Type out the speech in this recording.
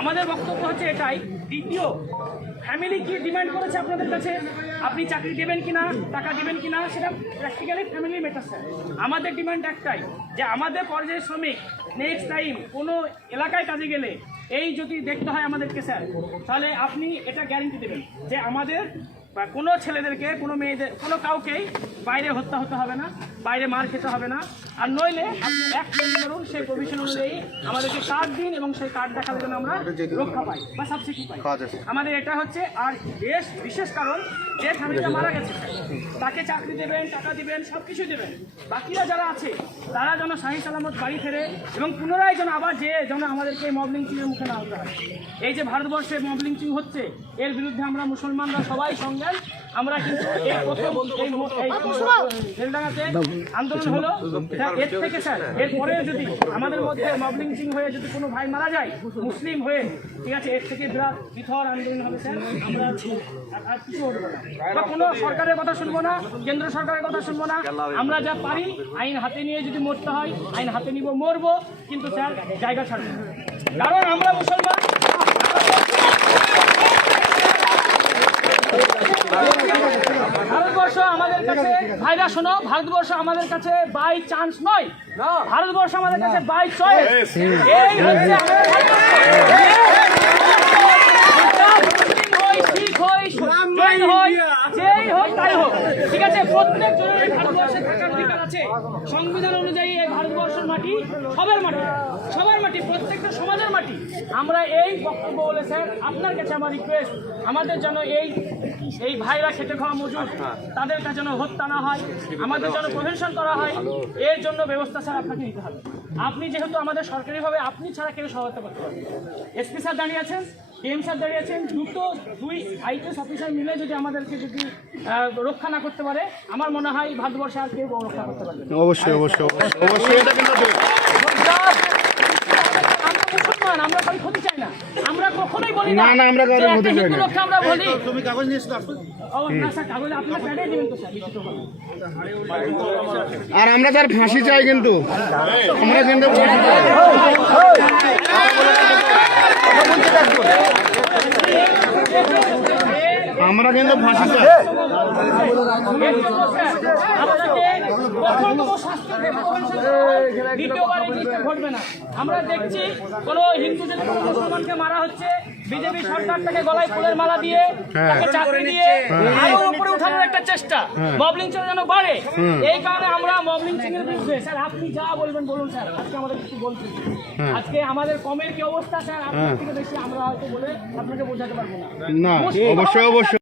আমাদের বক্তব্য হচ্ছে এটাই। দ্বিতীয় ফ্যামিলি কি ডিমান্ড করেছে আপনাদের কাছে? আপনি চাকরি দেবেন কিনা, টাকা দিবেন কিনা, সেটা প্র্যাকটিক্যালি ফ্যামিলি ম্যাটার স্যার আমাদের ডিমান্ড একটাই, যে আমাদের পর্যায়ের শ্রমিক নেক্সট টাইম কোনো এলাকায় কাজে গেলে, এই যদি দেখতে হয় আমাদেরকে স্যার তাহলে আপনি এটা গ্যারেন্টি দেবেন যে আমাদের বা কোনো ছেলেদেরকে কোনো মেয়েদের কোনো কাউকেই বাইরে হত্যা হতে হবে না বাইরে মার খেতে হবে না। আর নইলে আপনি এক করুন সেই প্রভিশন অনুযায়ী আমাদেরকে কার্ড দিন এবং সেই কার্ড দেখার জন্য আমরা রক্ষা পাই বা সাবসিডি পাই। আমাদের এটা হচ্ছে আর বেশ বিশেষ কারণ যে ফ্যামিলিটা মারা গেছে তাকে চাকরি দেবেন টাকা দেবেন সব কিছু দেবেন। বাকিরা যারা আছে তারা যেন শাহী সালামত বাড়ি ফেরে এবং পুনরায় যেন আবার যে যেন আমাদেরকে মব লিঞ্চিংয়ের মুখে না হতে হয়। এই যে ভারতবর্ষে মব লিঞ্চিং হচ্ছে এর বিরুদ্ধে আমরা মুসলমানরা সবাই সঙ্গে আমরা কিন্তু এই প্রথম এই আন্দোলন হলো। এর থেকে স্যার এরপরে যদি আমাদের মধ্যে মব লিঞ্চিং হয়ে যদি কোনো ভাই মারা যায় মুসলিম হয়ে ঠিক আছে এর থেকে বিরাট বিথর আন্দোলন হবে স্যার। আমরা আর- কিছু না। কোনো সরকারের কথা শুনব না কেন্দ্র সরকারের কথা শুনব না। আমরা যা পারি আইন হাতে নিয়ে যদি মরতে হয় আইন হাতে নিব মরবো। কিন্তু স্যার জায়গা ছাড়বো না। কারণ আমরা মুসলমান ভারতবর্ষ আমাদের কাছে ভাইরা শোনো ভারতবর্ষ আমাদের কাছে বাই চান্স নয় ভারতবর্ষ আমাদের কাছে বাই চয়েস এই হচ্ছে ঠিক আছে প্রত্যেক জনের ভারতবর্ষে থাকার অধিকার আছে সংবিধান অনুযায়ী এই ভারতবর্ষের মাটি সবার মাটি সবার মাটি প্রত্যেকটা সমাজের মাটি আমরা এই বক্তব্য বলে স্যার আপনার কাছে আমার রিকোয়েস্ট আমাদের যেন এই এই ভাইরা খেটে খাওয়া মজুর তাদের কাছে যেন হত্যা না হয় আমাদের যেন প্রহেশন করা হয় এর জন্য ব্যবস্থা স্যার আপনাকে নিতে হবে। আপনি যেহেতু আমাদের সরকারিভাবে আপনি ছাড়া কেউ সহায়তা করতে পারবেন এসপি স্যার দাঁড়িয়ে আছেন ডিএম স্যার দাঁড়িয়ে আছেন দুটো দুই আইপিএস অফিসার মিলে যদি আমাদেরকে যদি রক্ষা না করতে পারে আমার মনে হয় ভারতবর্ষে আর কেউ রক্ষা করতে পারবে অবশ্যই অবশ্যই অবশ্যই। অবশ্যই। এটা কিন্তু ঠিক। আমরা মুসলমান আমরা কারও ক্ষতি চাই না আমরা কখনোই বলি না, না, আমরা কারও যে একটা না। আমরা বলি। তুমি কাগজ নিয়ে ও না স্যার কাগজ আপনার প্যাডে দিবেন তো স্যার আর আমরা তার ফাঁসি চাই কিন্তু আমরা কিন্তু ফাঁসি চাই। আমরা কিন্তু ফাঁসি চাই। দ্বিতীয়বার এই জিনিসটা ঘটবে না। আমরা দেখছি কোনো হিন্দু যদি মুসলমানকে মারা হচ্ছে। বিজেপি সরকার তাকে গলায় ফুলের মালা দিয়ে তাকে চাকরি দিয়ে আরও উপরে উঠানোর একটা চেষ্টা। মবলিং যেন বাড়ে। এই কারণে আমরা মবলিং এর বিরুদ্ধে স্যার আপনি যা বলবেন বলুন স্যার আজকে আমাদের কিছু বলছেন আজকে আমাদের কমের কি অবস্থা স্যার? আপনার থেকে বেশি আমরা হয়তো বলে আপনাকে বোঝাতে পারব না। না অবশ্যই অবশ্যই।